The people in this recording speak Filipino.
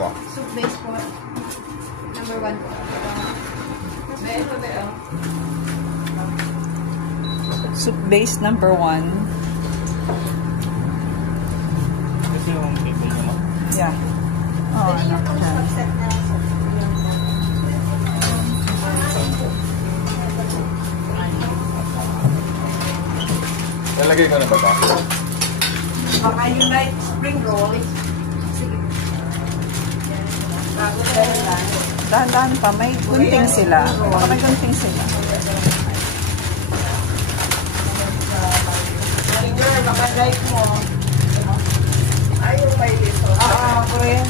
ko? Soup base po. Number 1 po. Soup base number 1. Ito yung bibig mo? Yeah. Oh, Pwede yung pang-subset na soup. Lalagay ko na ba ito? Baka yung light spring roll. Sige. Bago tayo lang. Dahan-dahan pa. May gunting sila. Baka may gunting sila. Girl, baka like mo. Ayaw may lito. Oo, kuya.